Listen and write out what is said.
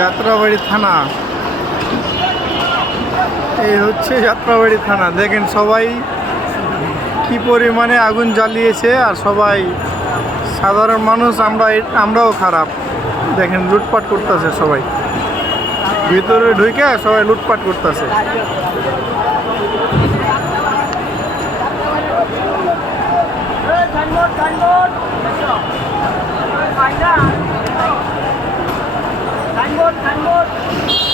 যাত্রাবাড়ি থানা। এই হচ্ছে যাত্রাবাড়ি থানা। দেখেন সবাই কি পরিমাণে আগুন জ্বালিয়েছে আর সবাই সাধারণ মানুষ, আমরা আমরাও খারাপ। দেখেন লুটপাট করতেছে সবাই। ভিতরে ঢুকে সবাই লুটপাট করতেছে। সাইনবোর্ড সাইনবোর্ড নম্বর